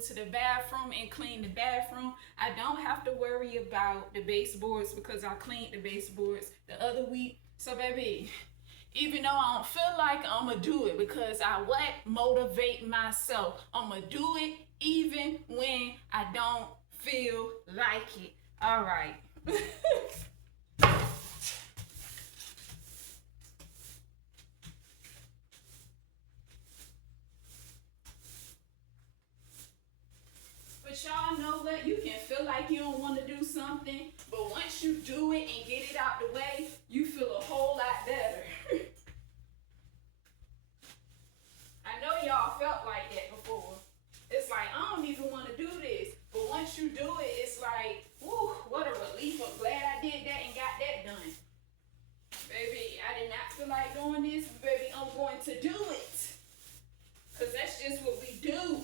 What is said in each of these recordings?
to the bathroom and clean the bathroom, I don't have to worry about the baseboards because I cleaned the baseboards the other week. So baby, even though I don't feel like I'ma do it because I what? Motivate myself. I'ma do it even when I don't feel like it. All right. But y'all know what? You can feel like you don't want to do something, but once you do it and get it out the way, you feel a whole lot better. I know y'all felt like that before. It's like, I don't even want to do this. But once you do it, it's like, whew, what a relief. I'm glad I did that and got that done. Baby, I did not feel like doing this. Baby, I'm going to do it. Because that's just what we do.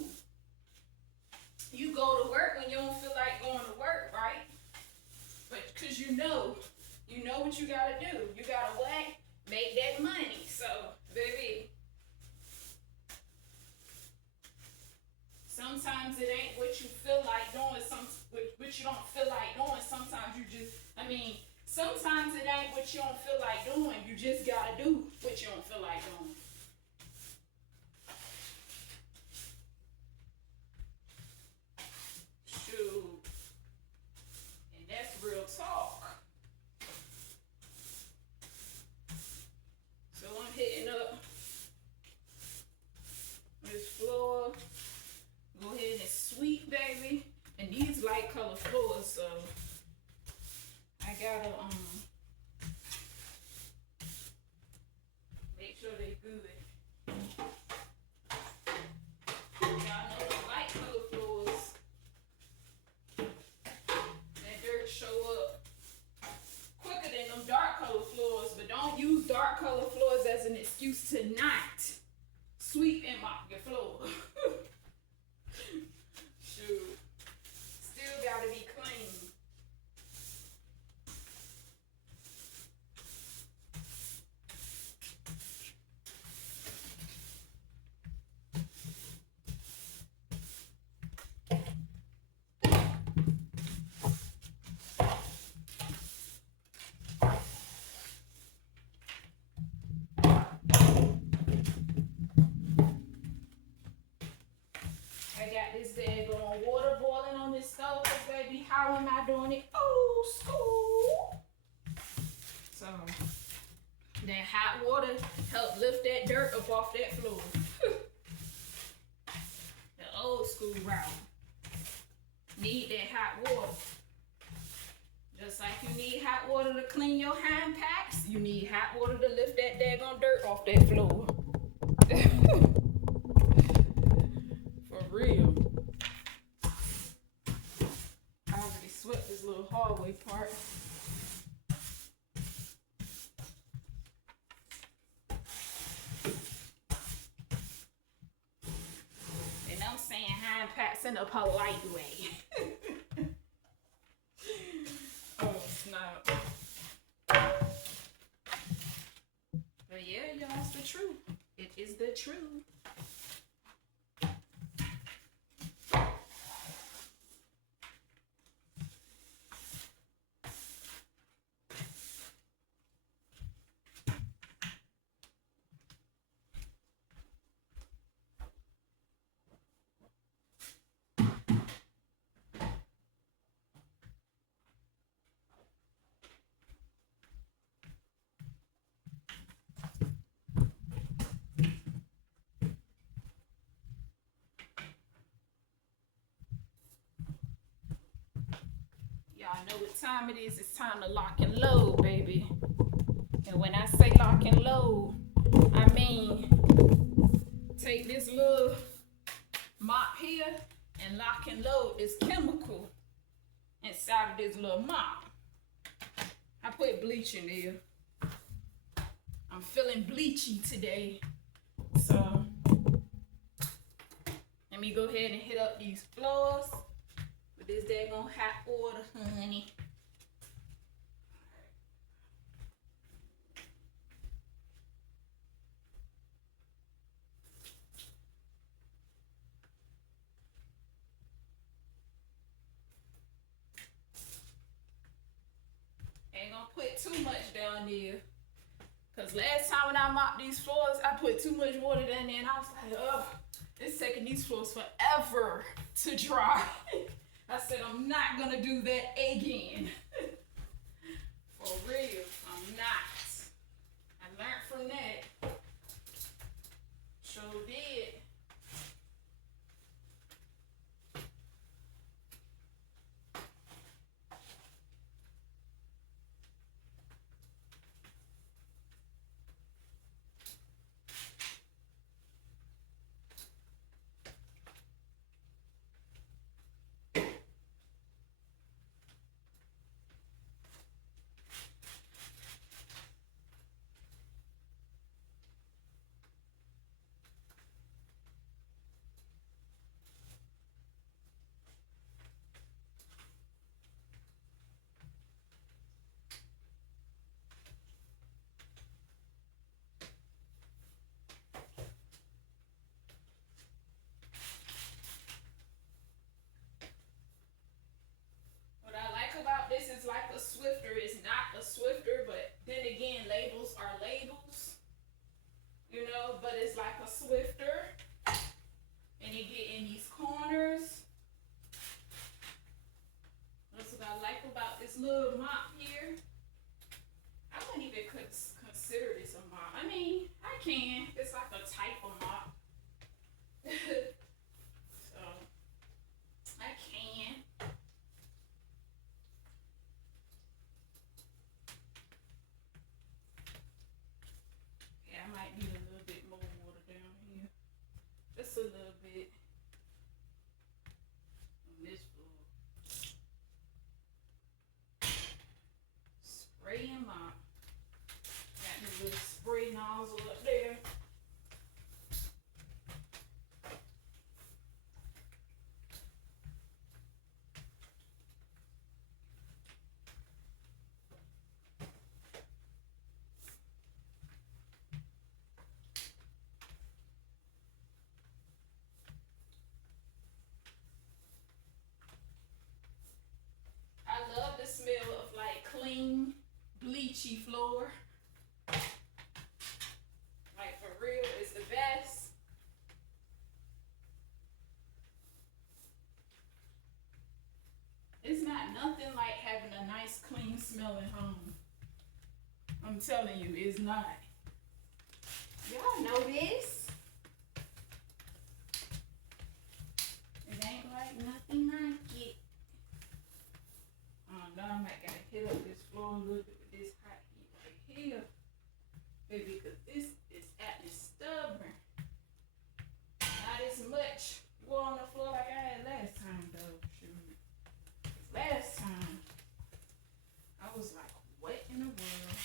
You go to work when you don't feel like going to work, right? But because you know what you gotta do. You gotta what? Make that money. So, baby, sometimes it ain't what you feel like doing. What you don't feel like doing. Sometimes you just, sometimes it ain't what you don't feel like doing. You just gotta do what you don't feel like doing. And that's real talk. So I'm hitting up this floor. Go ahead and sweep, baby. And these light color floors, so I gotta make sure they good. Y'all know the light color floors, that dirt show up quicker than them dark color floors, but don't use dark color floors as an excuse to not sweep and mop your floor. Shoot. Still gotta be clean. I got this daggone water boiling on this stove, baby. How am I doing it? Old school. So that hot water helped lift that dirt up off that floor. The old school route. Need that hot water. Just like you need hot water to clean your hand packs, you need hot water to lift that daggone dirt off that floor. For real. I already swept this little hallway part. And I'm saying hand packs in a polite way. Oh, snap. But yeah, y'all, it's the truth. It is the truth. Y'all know what time it is. It's time to lock and load, baby. And when I say lock and load, I mean take this little mop here and lock and load this chemical inside of this little mop. I put bleach in there. I'm feeling bleachy today. So let me go ahead and hit up these floors with this daggone hot water, honey. gonna put too much down there. Cause last time when I mopped these floors, I put too much water down there and I was like, oh, it's taking these floors forever to dry. I said, I'm not gonna do that again. For real, I'm not. I learned from that. Sure did. What I like about this is like a Swiffer. It's not a Swiffer, but then again, labels are labels. You know, but it's like a Swiffer. And you get in these corners. That's what I like about this little mop here. I wouldn't even consider this a mop. I mean, I can. It's like a type of mop. So, I can. Yeah, I might need a little bit more water down here. Just a little bit. On this floor. Spray and mop. Got this little spray nozzle up there. I love the smell of like clean, bleachy floor. Like for real, it's the best. It's not nothing like having a nice, clean smelling home. I'm telling you, it's not. Y'all know this. It ain't like nothing like it. Now I might gotta hit up this floor a little bit with this hot heat right here. Baby, because this is acting stubborn. Not as much water on the floor like I had last time though. Shoot. Last time, I was like, what in the world?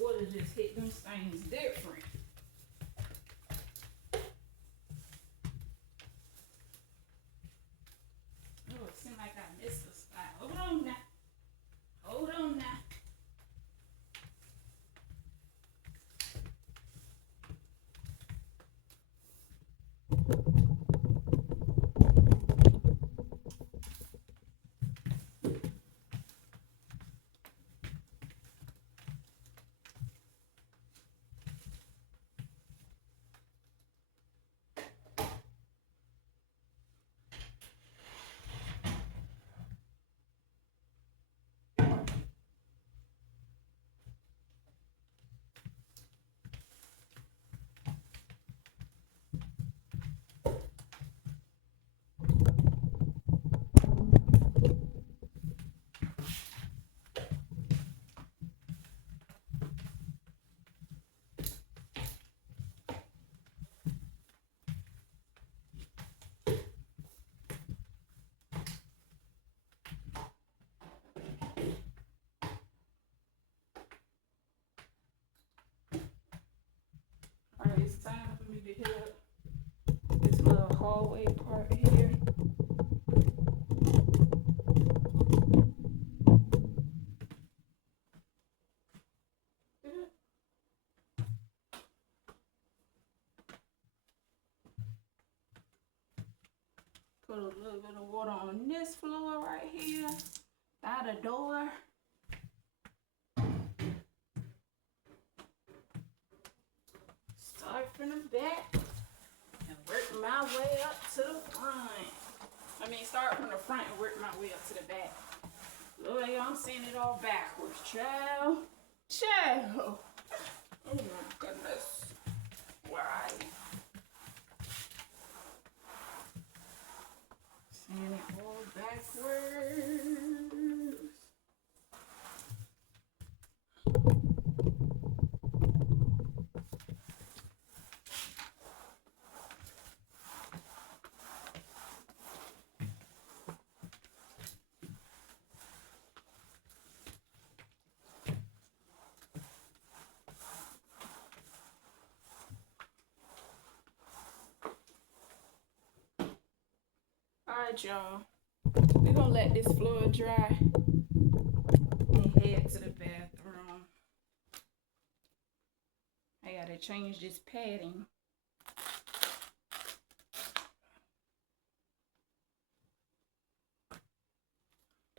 Water just hit them stains different. Oh, it seems like I missed a spot. Hold on now. Hold on now. Alright, it's time for me to hit up this little hallway part here. Put a little bit of water on this floor right here, by the door. Start from the back and work my way up to the front. Start from the front and work my way up to the back. Lord, I'm saying it all backwards, child. Child. Oh my goodness. Why? Saying it all backwards. Alright, y'all. We're gonna let this floor dry and head to the bathroom. I gotta change this padding.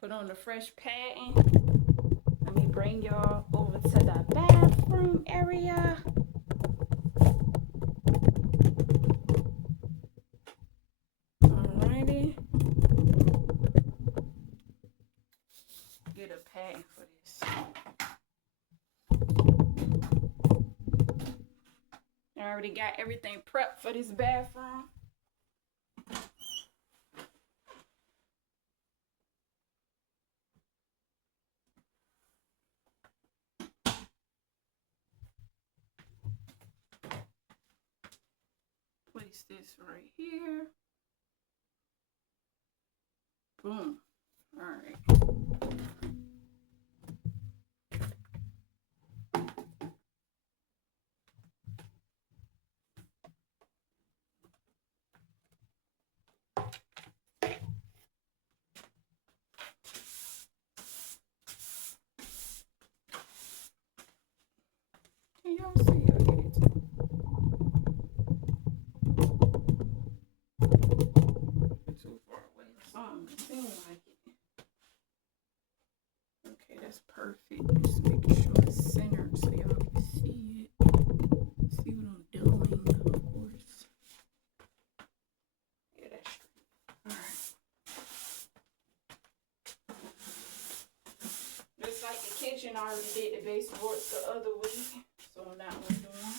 Put on the fresh padding. Let me bring y'all over to the bathroom area. Alrighty. Get a padding for this. I already got everything prepped for this bathroom. Place this right here. Boom. All right. Can y'all see it? Too far away or something. It seems like it. Okay, that's perfect. Just make sure it's centered so y'all can see it. See what I'm doing, of course. Yeah, that's straight. Alright. Just like the kitchen, I already did the baseboards the other week. So now we're doing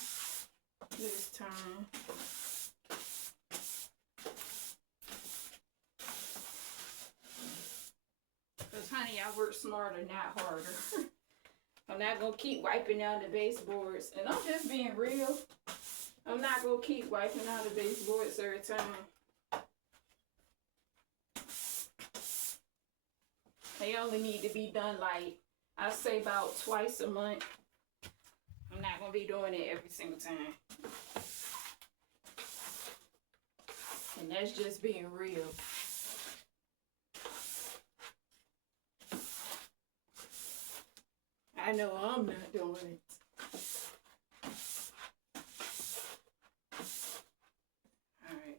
this time. Because, honey, I work smarter, not harder. I'm not going to keep wiping down the baseboards. And I'm just being real. I'm not going to keep wiping down the baseboards every time. They only need to be done, like, I say about twice a month. I'm not going to be doing it every single time. And that's just being real. I know I'm not doing it. All right.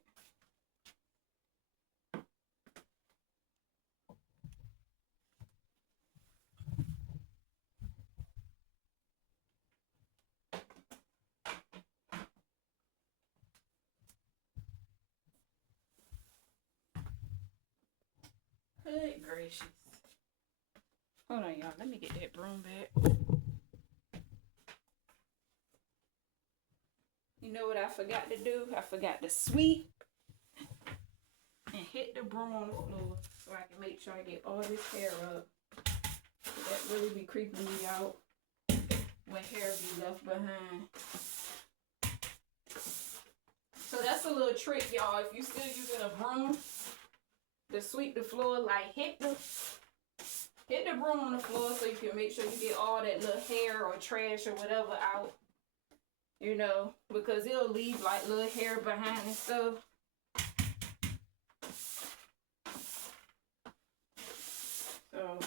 Good gracious. Hold on, y'all. Let me get that broom back. You know what I forgot to do? I forgot to sweep and hit the broom on the floor so I can make sure I get all this hair up. That really be creeping me out when hair be left behind. So that's a little trick, y'all. If you still using a broom to sweep the floor, like hit the broom on the floor so you can make sure you get all that little hair or trash or whatever out. you know, because it'll leave like little hair behind and stuff. So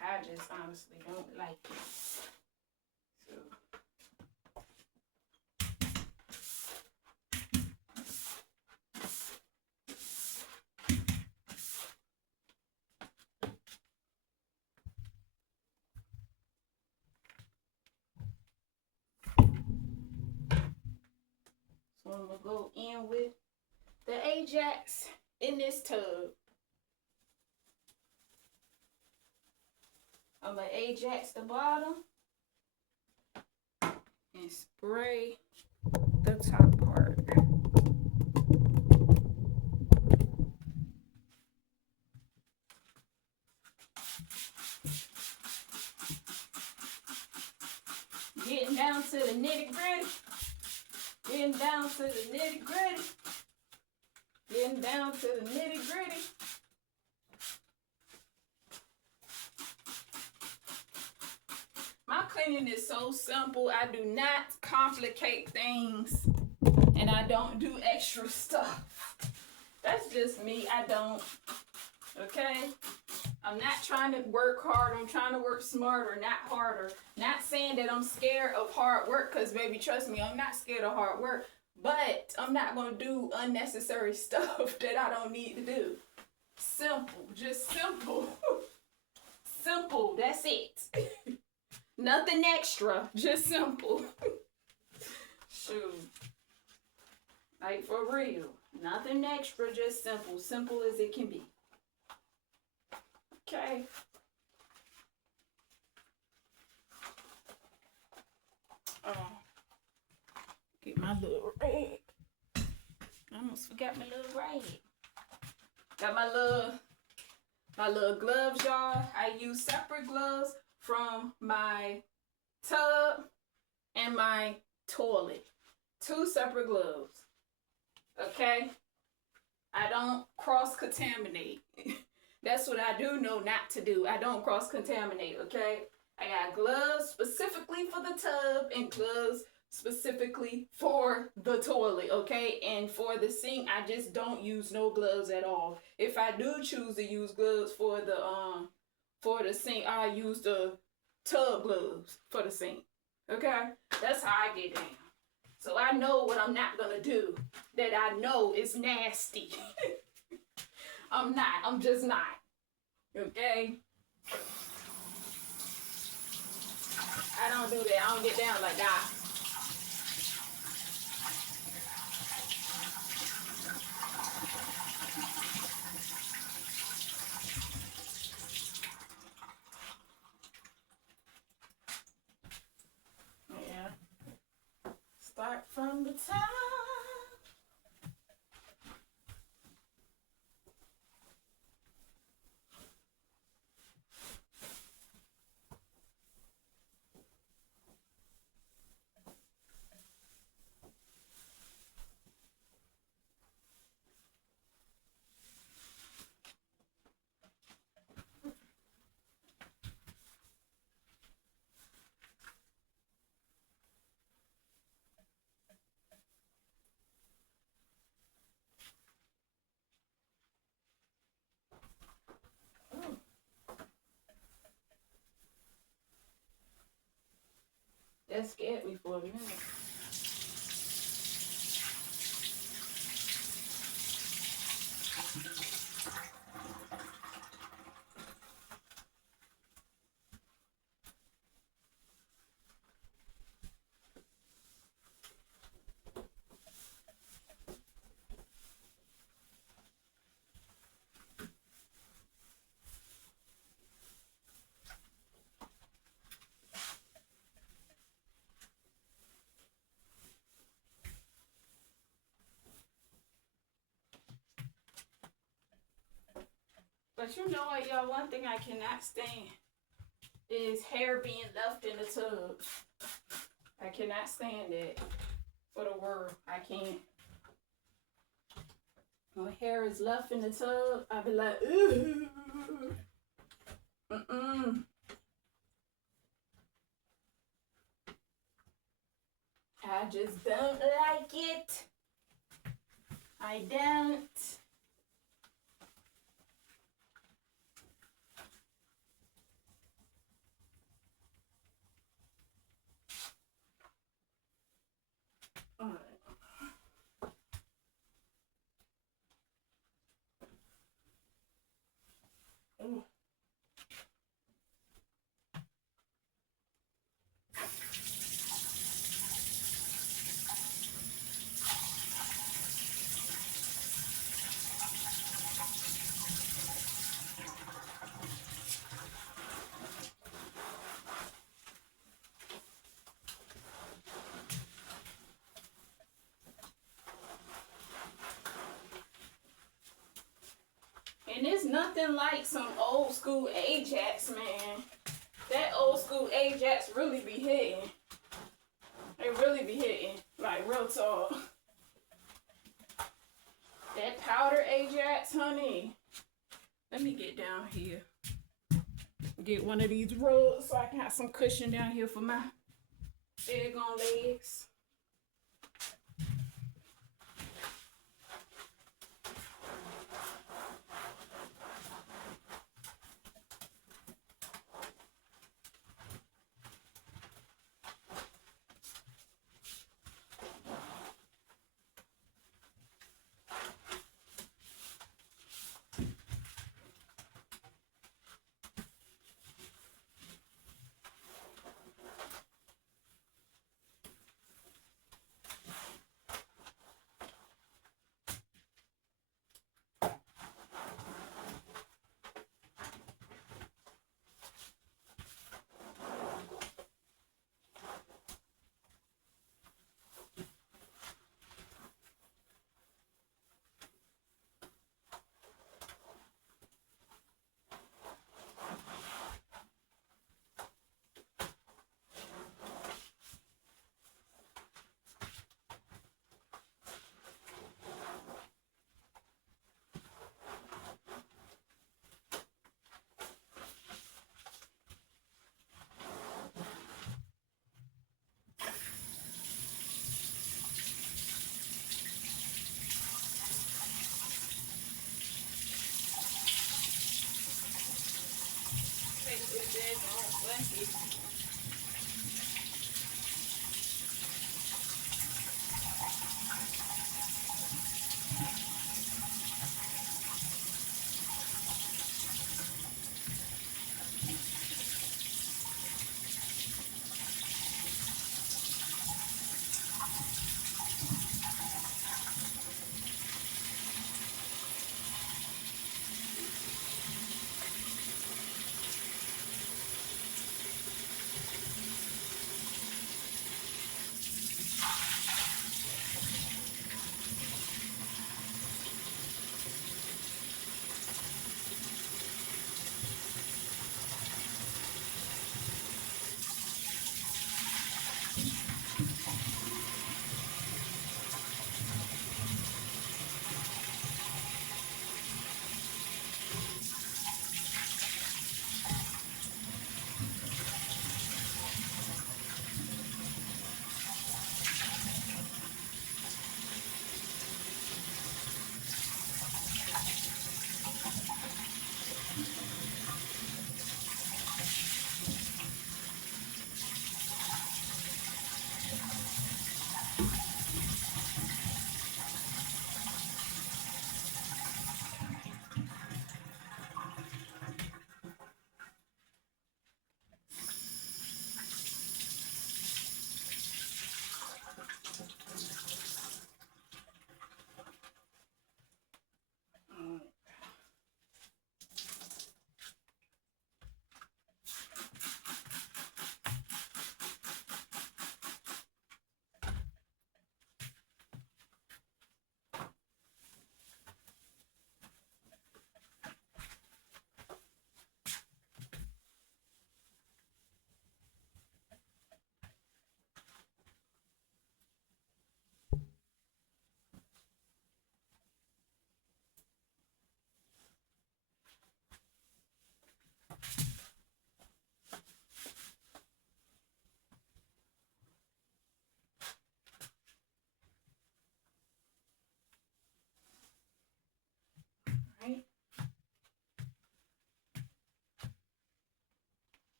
I just honestly don't like it. So I'm gonna go in with the Ajax in this tub. I'm gonna Ajax the bottom and spray the top part. Getting down to the nitty gritty. Getting down to the nitty gritty. Getting down to the nitty gritty. My cleaning is so simple. I do not complicate things. And I don't do extra stuff. That's just me. I don't. Okay? I'm not trying to work hard. I'm trying to work smarter, not harder. Not saying that I'm scared of hard work, because baby, trust me, I'm not scared of hard work. But I'm not going to do unnecessary stuff that I don't need to do. Simple. Just simple. Simple. That's it. Nothing extra. Just simple. Shoot. Like for real. Nothing extra. Just simple. Simple as it can be. Okay. Get my little rag. I almost forgot my little rag. Got my little gloves, y'all. I use separate gloves from my tub and my toilet. 2 separate gloves. Okay? I don't cross-contaminate. That's what I do know not to do. I don't cross-contaminate, okay? I got gloves specifically for the tub and gloves specifically for the toilet, okay? And for the sink, I just don't use no gloves at all. If I do choose to use gloves for the sink, I use the tub gloves for the sink, okay? That's how I get down. So I know what I'm not gonna do that I know is nasty. I'm not. I'm just not. Okay? I don't do that. I don't get down like that. Yeah. Start from the top. That scared me for a minute. But you know what, y'all? One thing I cannot stand is hair being left in the tub. I cannot stand it for the world. I can't. When hair is left in the tub, I be like, ooh. Mm-mm. I just don't like it. I don't. And it's nothing like some old school Ajax, man. That old school Ajax really be hitting. They really be hitting. Like, real talk. That powder Ajax, honey. Let me get down here. Get one of these rugs so I can have some cushion down here for my daggone legs. Take this daggone blanket.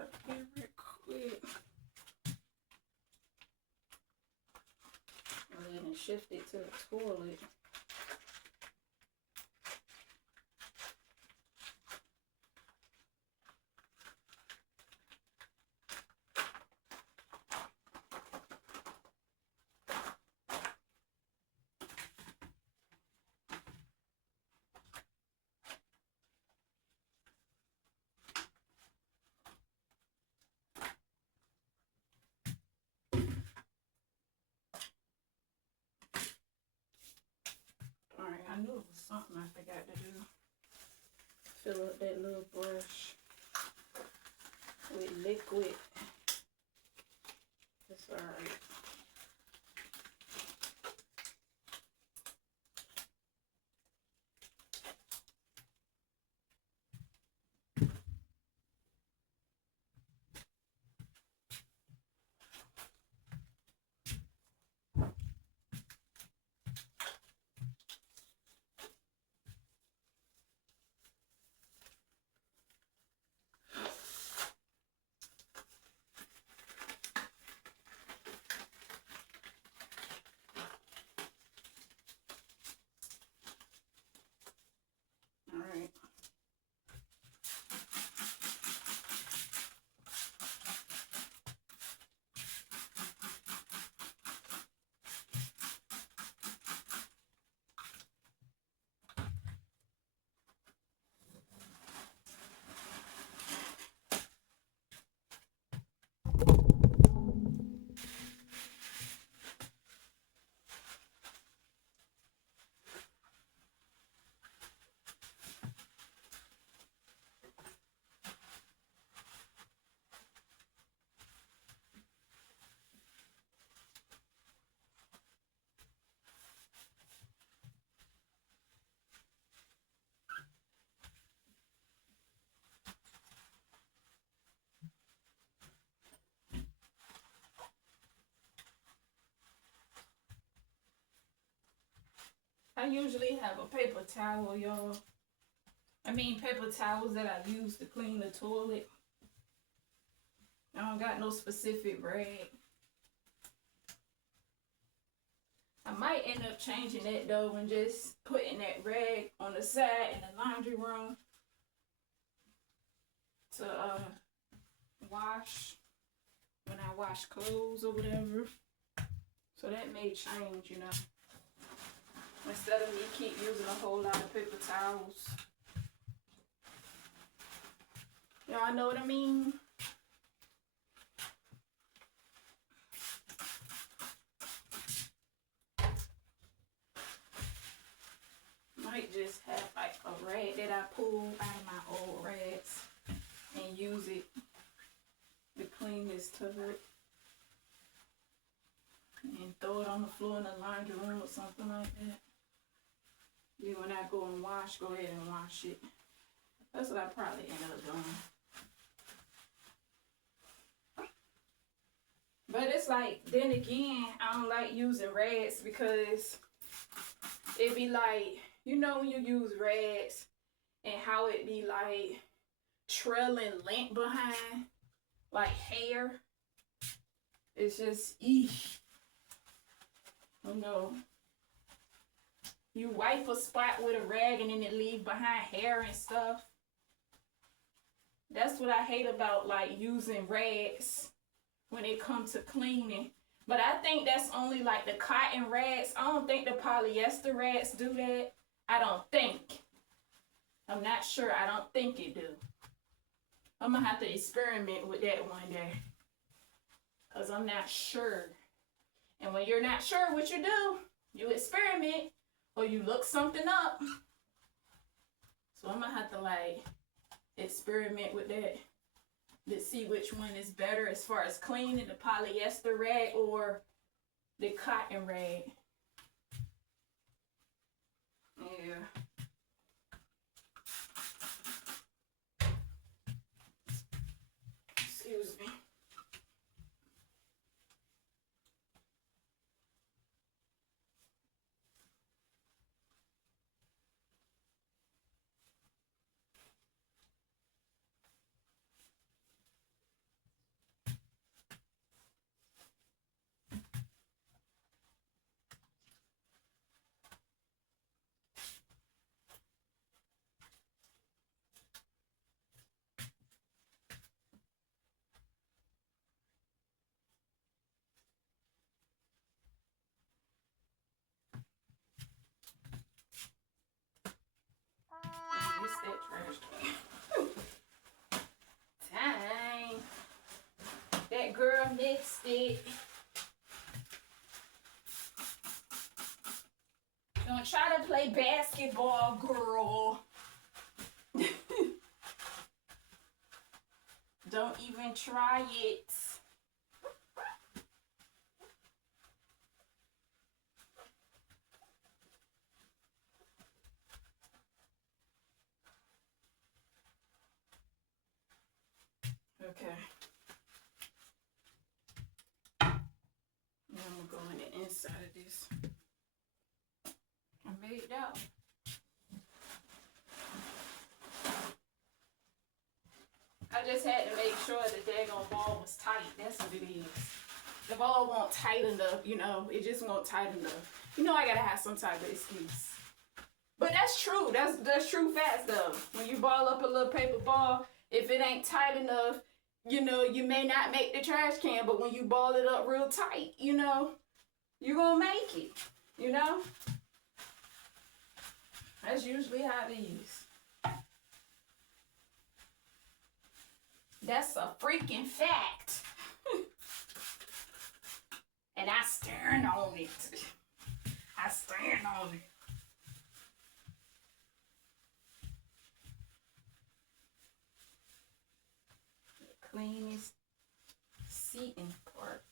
up here real quick. Go ahead and shift it to the toilet. Alright, I knew it was something I forgot to do. Fill up that little brush with liquid. It's alright. Alright. I usually have a paper towel, y'all. Paper towels that I use to clean the toilet. I don't got no specific rag. I might end up changing that though and just putting that rag on the side in the laundry room to wash when I wash clothes or whatever. So that may change, you know. Instead of me keep using a whole lot of paper towels. Y'all know what I mean? Might just have like a rag that I pull out of my old rags and use it to clean this tub. And throw it on the floor in the laundry room or something like that. Then when I go and wash, go ahead and wash it. That's what I probably end up doing. But it's like, then again, I don't like using rags because it be like, you know when you use rags and how it be like trailing lint behind, like hair. It's just, eesh. Oh no. You wipe a spot with a rag and then it leave behind hair and stuff. That's what I hate about like using rags when it comes to cleaning. But I think that's only like the cotton rags. I don't think the polyester rags do that. I don't think. I'm not sure. I don't think it do. I'm gonna have to experiment with that one day. Because I'm not sure. And when you're not sure what you do, you experiment or you look something up. So I'm gonna have to like experiment with that to see which one is better as far as cleaning, the polyester rag or the cotton rag. Yeah. Excuse me. missed it. Don't try to play basketball, girl. Don't even try it. Okay. Now I'm gonna go on the inside of this. I made that one. I just had to make sure the daggone ball was tight. That's what it is. The ball won't tight enough, you know. It just won't tight enough. You know I gotta have some type of excuse. But that's true. That's true facts though. When you ball up a little paper ball, if it ain't tight enough, you know, you may not make the trash can, but when you ball it up real tight, you know, you're gonna make it, you know? That's usually how it is. That's a freaking fact. And I stand on it. I stand on it. The cleanest seating part.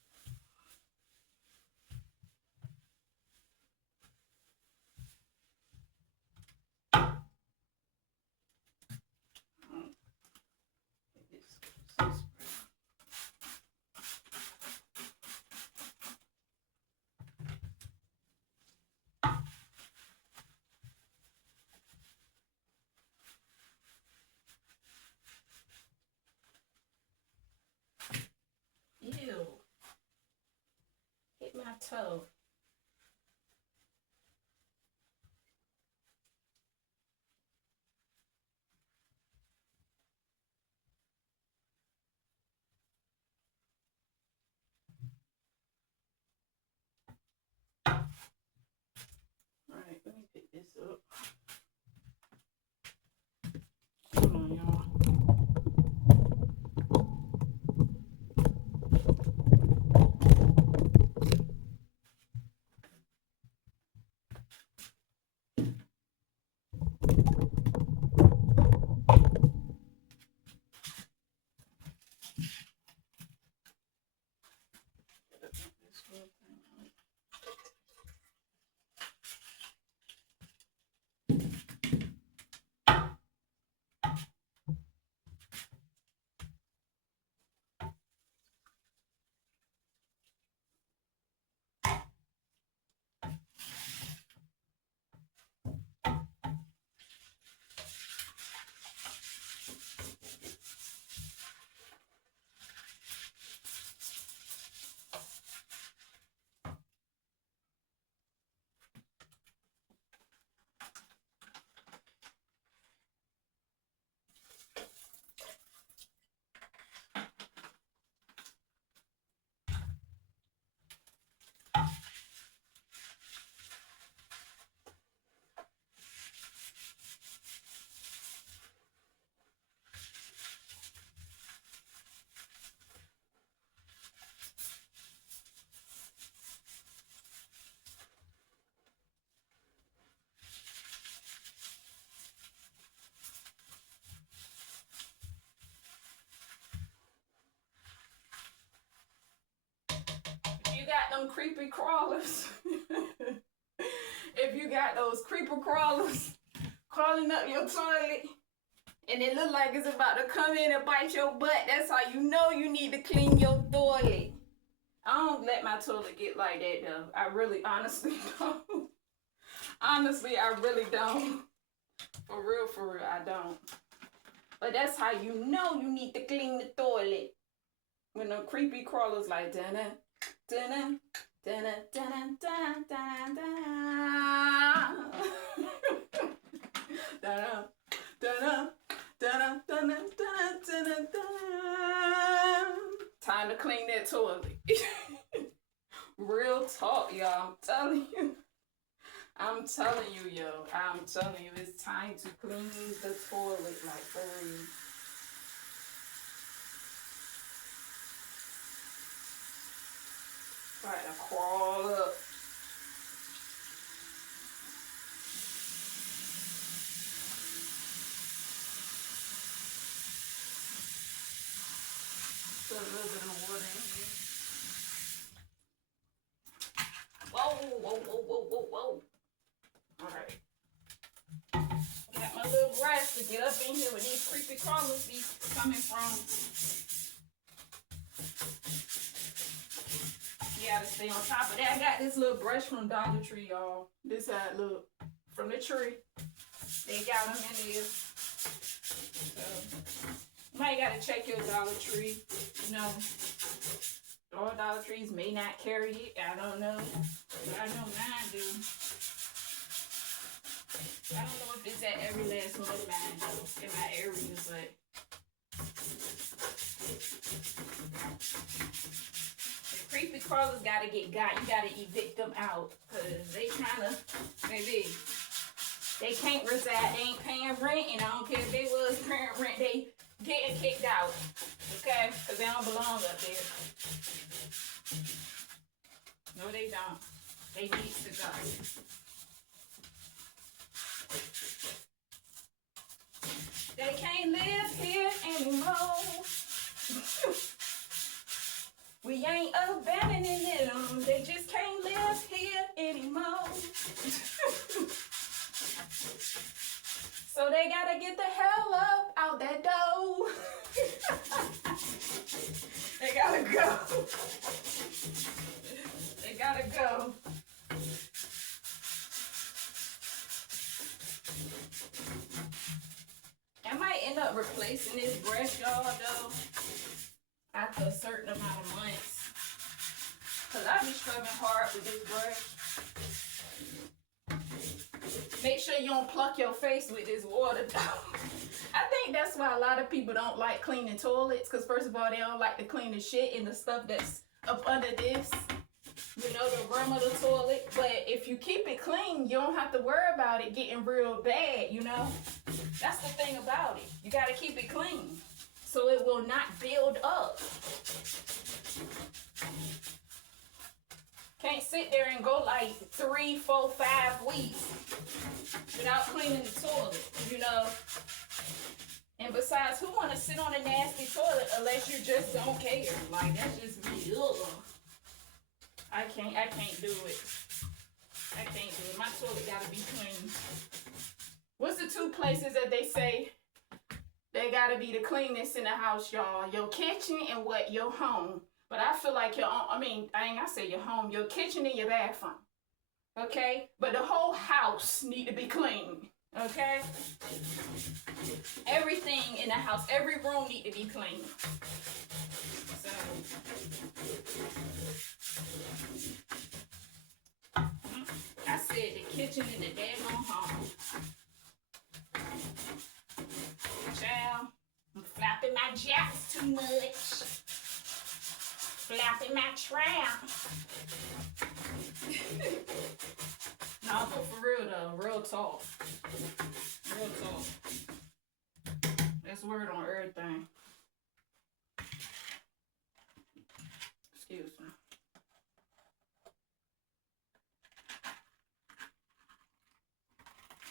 Ew. Hit my toe. Alright, let me pick this up. Hold on, y'all. Them creepy crawlers. If you got those creeper crawlers crawling up your toilet and it look like it's about to come in and bite your butt, that's how you know you need to clean your toilet. I don't let my toilet get like that though. I really honestly don't. Honestly, I really don't. For real, I don't. But that's how you know you need to clean the toilet. When them creepy crawlers like da-da, da-da, da-da, da-da, da-da, da-da, da-da, da-da, da-da. Time to clean that toilet. Real talk, y'all. I'm telling you, yo. I'm telling you, it's time to clean the toilet, like for real. brush to get up in here with these creepy crawlers be coming from. You gotta stay on top of that. I got this little brush from Dollar Tree, y'all. This how it look from the tree. They got them in there. So, you might gotta check your Dollar Tree. You know, all Dollar Trees may not carry it. I don't know. But I know mine do. I don't know if it's at every last one of mine though, in my area, but the creepy crawlers gotta get got. You gotta evict them out, cause they trying to, maybe they can't reside. They ain't paying rent, and I don't care if they was paying rent. They getting kicked out, okay? Cause they don't belong up there. No, they don't. They need to go. They can't live here anymore. We ain't abandoning them. They just can't live here anymore. So they gotta get the hell up out that door. They gotta go. They gotta go. I might end up replacing this brush, y'all, though, after a certain amount of months. Because I be struggling hard with this brush. Make sure you don't pluck your face with this water, though. I think that's why a lot of people don't like cleaning toilets. Because, first of all, they don't like to clean the shit and the stuff that's up under this. You know, the rim of the toilet. But if you keep it clean, you don't have to worry about it getting real bad, you know? That's the thing about it. You got to keep it clean so it will not build up. Can't sit there and go like 3, 4, 5 weeks without cleaning the toilet, you know? And besides, who want to sit on a nasty toilet unless you just don't care? Like, that's just me. Ugh. I can't do it. I can't do it. My toilet gotta be clean. What's the 2 places that they say they gotta be the cleanest in the house, y'all? Your kitchen and what? Your home. But I feel like I ain't gonna say your home, your kitchen and your bathroom. Okay? But the whole house need to be clean. Okay? Everything in the house, every room need to be clean. So I said the kitchen and the daggone home. Child, I'm flapping my jacks too much. Flapping my trap. No, but for real though, real talk. Real talk. That's word on everything. Excuse me.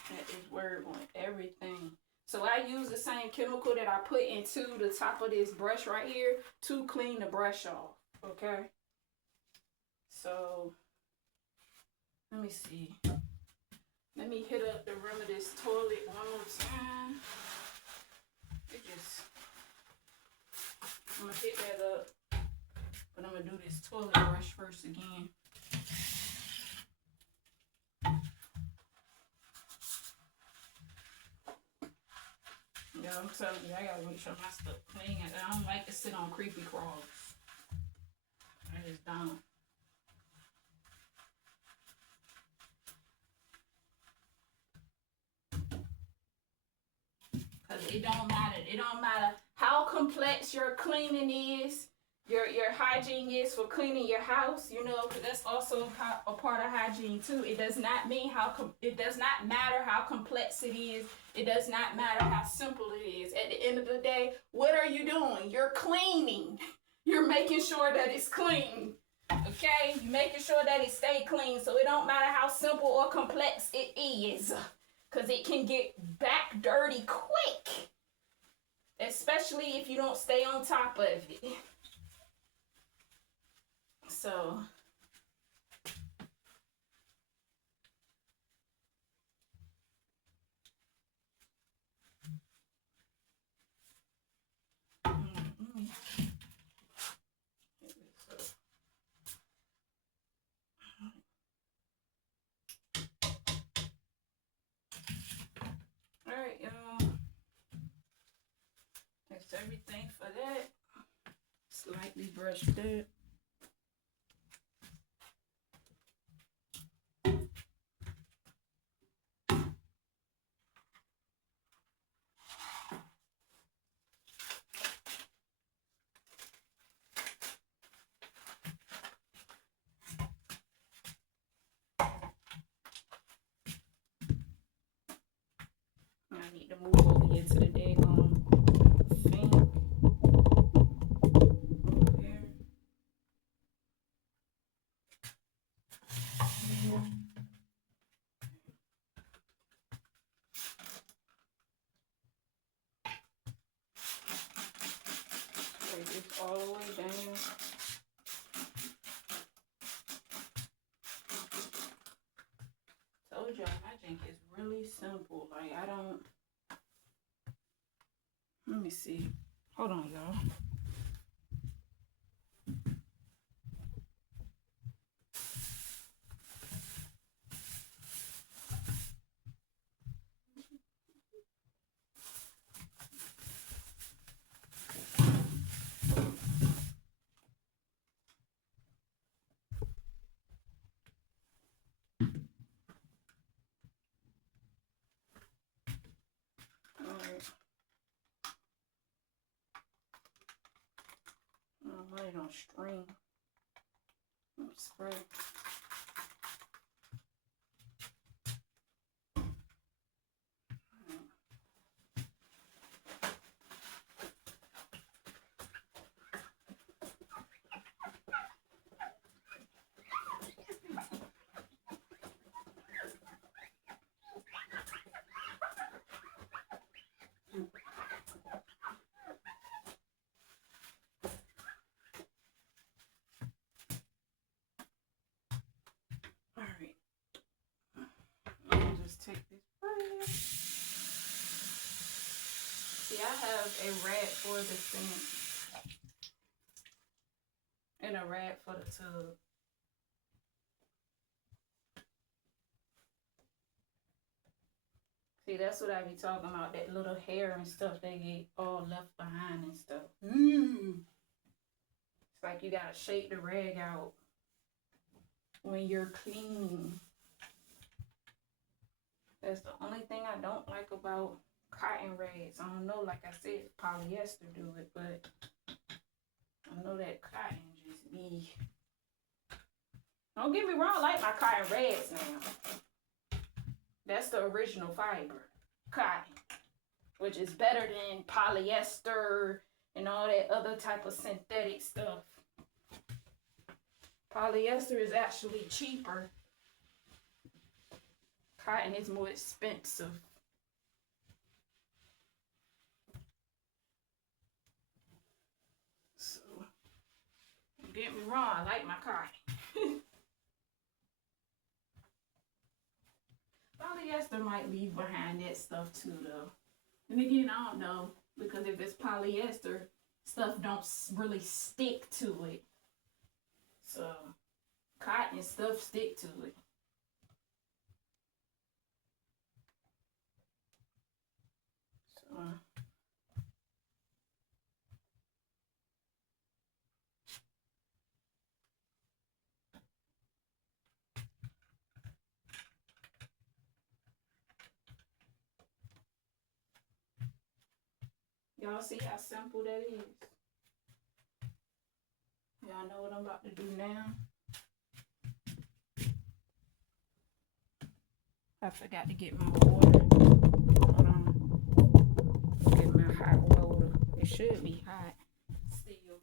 That is word on everything. So I use the same chemical that I put into the top of this brush right here to clean the brush off. Okay? So, let me see. Let me hit up the rim of this toilet one more time. I'm gonna hit that up. But I'm gonna do this toilet brush first again. Yeah, I'm telling you, I gotta make sure my stuff clean. I don't like to sit on creepy crawls. I just don't. Cause it don't matter. It don't matter how complex your cleaning is, your hygiene is for cleaning your house. You know, because that's also a part of hygiene too. It does not mean it does not matter how complex it is. It does not matter how simple it is. At the end of the day, what are you doing? You're cleaning. You're making sure that it's clean. Okay? You're making sure that it stay clean. So it don't matter how simple or complex it is. Because it can get back dirty quick. Especially if you don't stay on top of it. So That's everything for that. Slightly brush that. I need to move over here to the daggone thing. Over here. Spray this all the way down. Told y'all my drink is really simple. Like I don't. Let me see. Hold on, y'all. It on string. Spray. Take this brush. See, I have a rag for the sink and a rag for the tub. See, that's what I be talking about, that little hair and stuff they get all left behind and stuff. It's like you gotta shake the rag out when you're cleaning. That's the only thing I don't like about cotton rags. I don't know, like I said, polyester do it, but I know that cotton just be... Don't get me wrong, I like my cotton rags now. That's the original fiber, cotton, which is better than polyester and all that other type of synthetic stuff. Polyester is actually cheaper. Cotton is more expensive. So, don't get me wrong, I like my cotton. Polyester might leave behind that stuff too, though. And again, I don't know, because if it's polyester, stuff don't really stick to it. So, cotton stuff stick to it. So, y'all see how simple that is? Y'all know what I'm about to do now? I forgot to get my water. Hold on. Get my hot water. It should be hot still.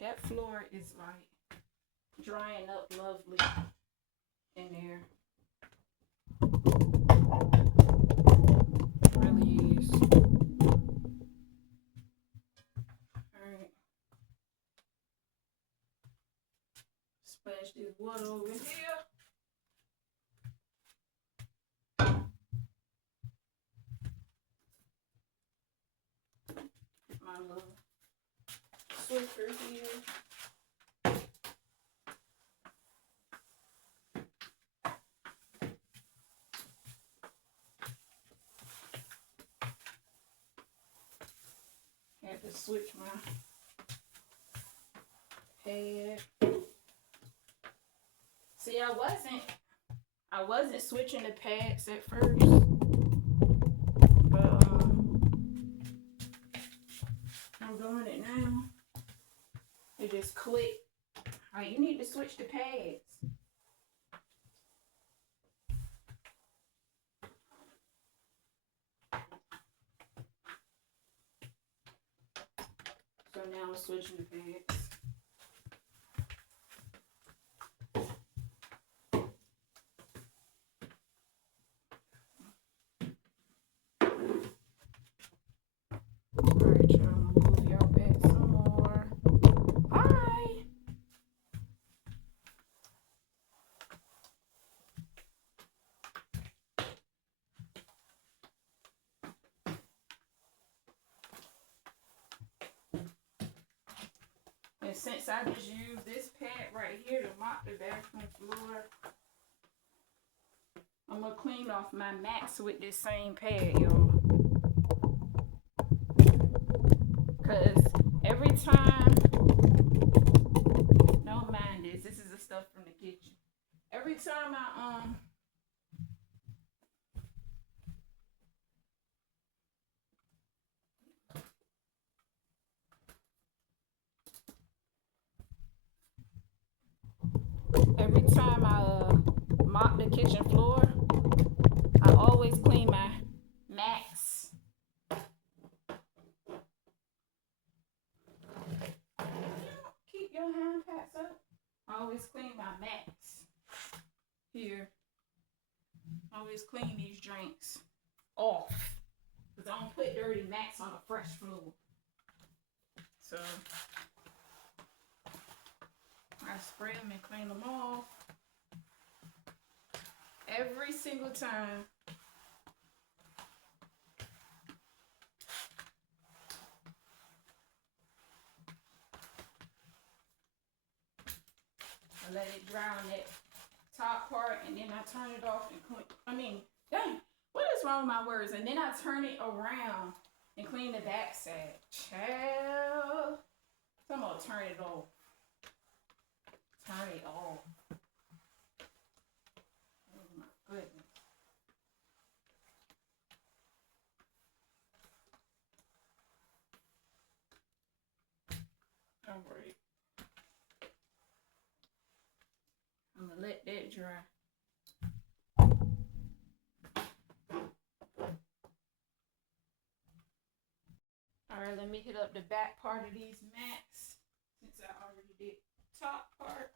That floor is like drying up lovely in there. It really is. Alright. Splash this water over here. My little swiffer here. switch my pad. See, I wasn't switching the pads at first, but I'm doing it now. It just clicked. All right, you need to switch the pads. So now I'm switching the pads. Alright, y'all, I'm gonna move y'all back some more. Hi! And since I just used this pad right here to mop the bathroom floor, I'm gonna clean off my mats with this same pad, y'all. Cause every time, don't mind this. This is the stuff from the kitchen. Every time I mop the kitchen floor, I always clean my mats. Keep your hand pats up. I always clean my mats here. I always clean these drinks off, because I don't put dirty mats on a fresh floor. So I spray them and clean them off every single time. I let it dry on that top part, and then I turn it off and clean. I mean, dang, what is wrong with my words? And then I turn it around and clean the back side. Child, so I'm gonna turn it off. Turn it off. Oh my goodness. All right. I'm gonna let that dry. All right, let me hit up the back part of these mats since I already did the top part.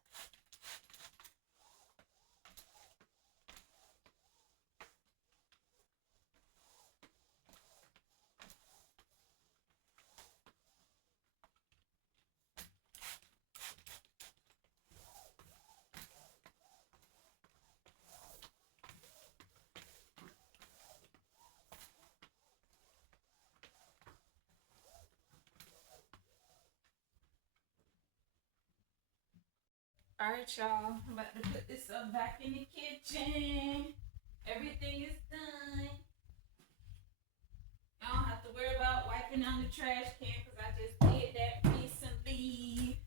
All right, y'all. I'm about to put this up back in the kitchen. Everything is done. I don't have to worry about wiping down the trash can because I just did that recently.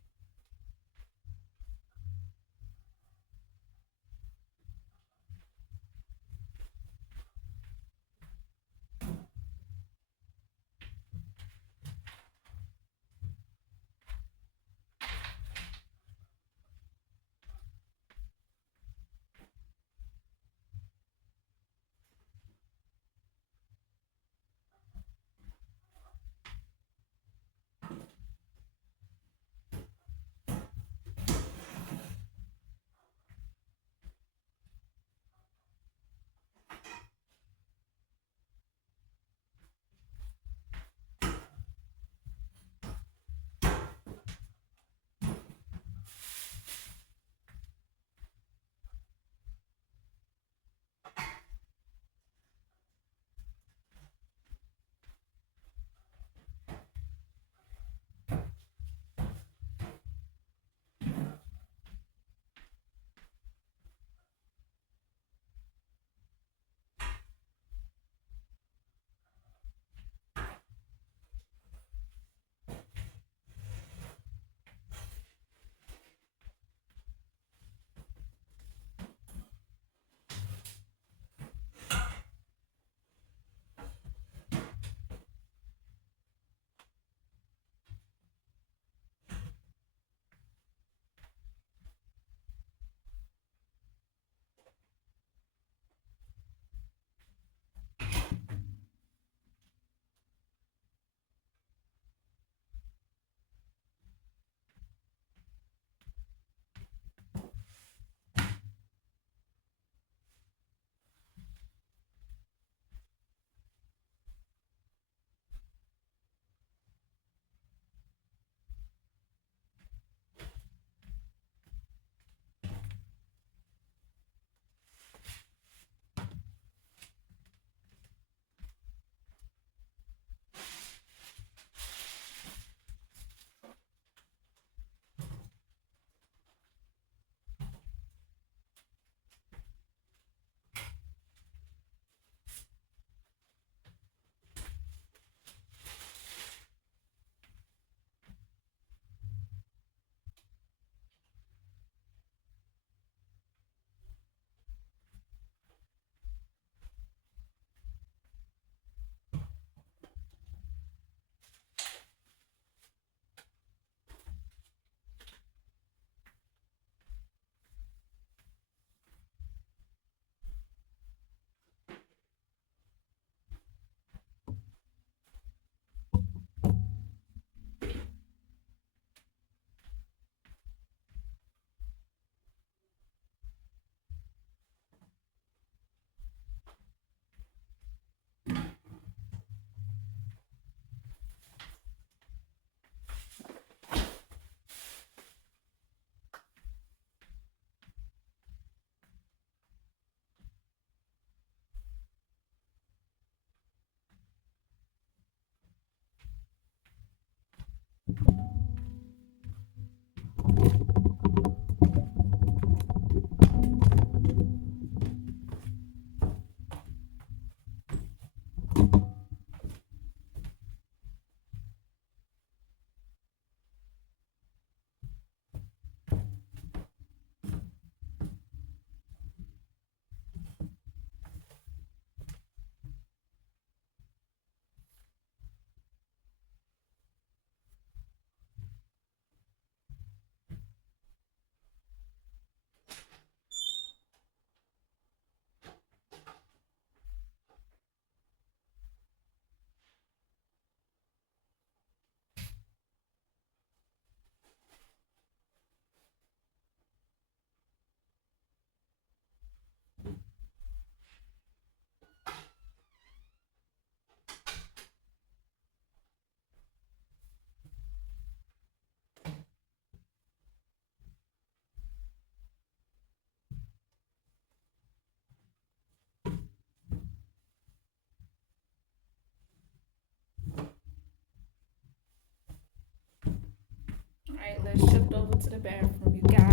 All right, let's shift over to the bathroom, you guys.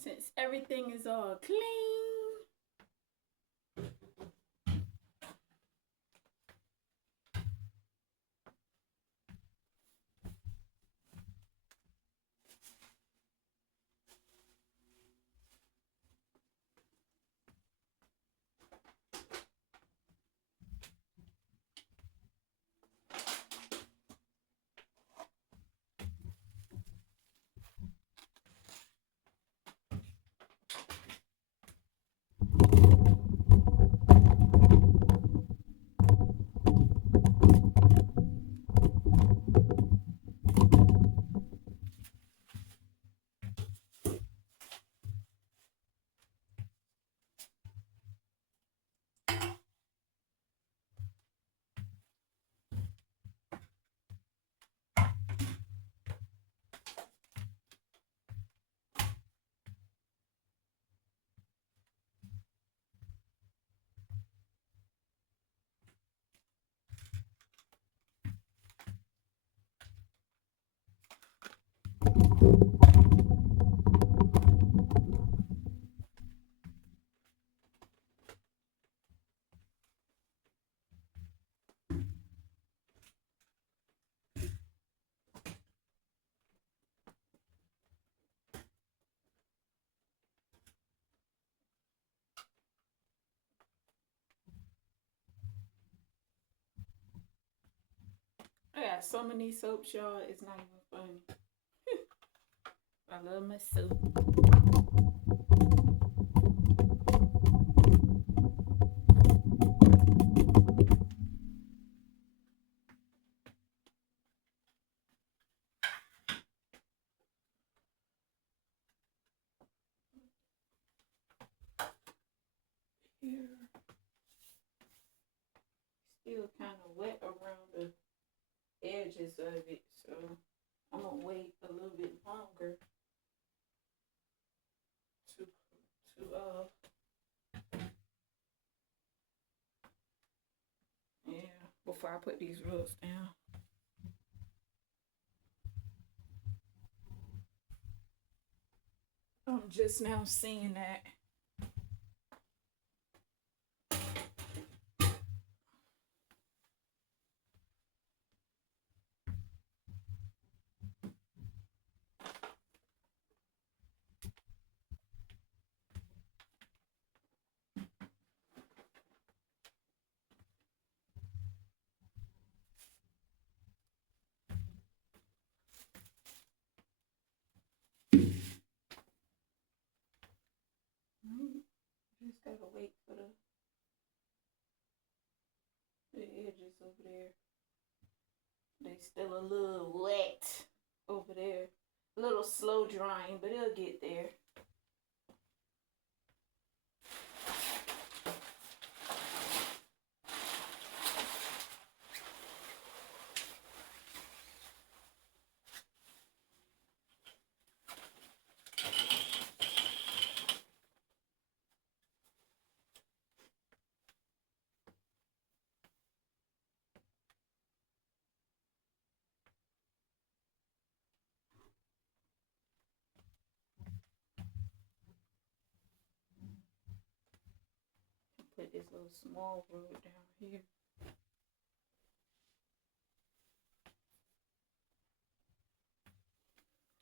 Since everything is all clean, I got so many soaps, y'all. It's not even funny. I love my soap. Here, still kind of wet around the edges of it, so I'm gonna wait a little bit longer to yeah, before I put these rugs down. I'm just now seeing that. Just gotta wait for the, yeah. over there. They still a little wet over there. A little slow drying, but it'll get there. Put this little small road down here.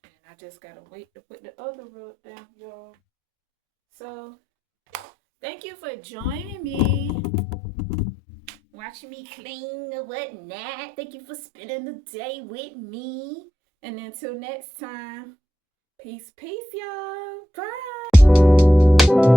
And I just gotta wait to put the other road down, y'all. So, thank you for joining me. Watching me clean or whatnot. Thank you for spending the day with me. And until next time, peace, y'all. Bye.